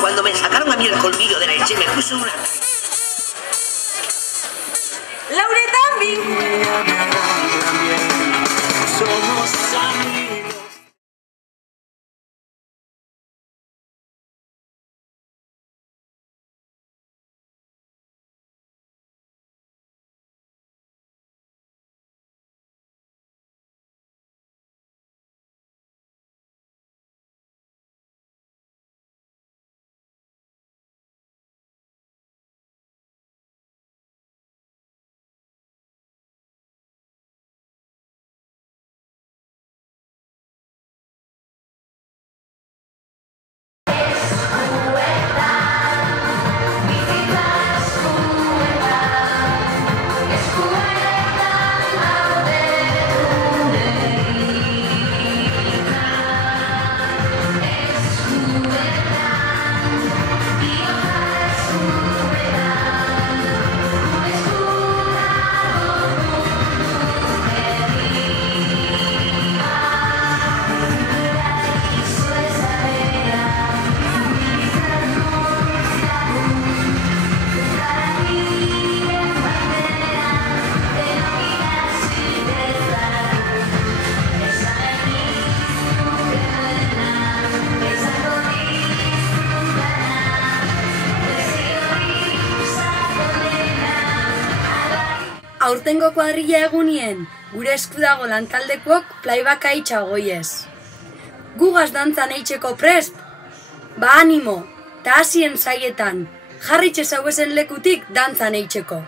cuando me sacaron a mí el colmillo de la leche me puse una... ¡Lauretambi! Somos amigos. Aurtengo kuadrilla egunien, gure esku dago lantaldekuok playbacka itxagoiez. Gugaz dantzan eitzeko prest? Ba animo, ta hasien saietan, jarritxe zauezen lekutik dantzan eitzeko.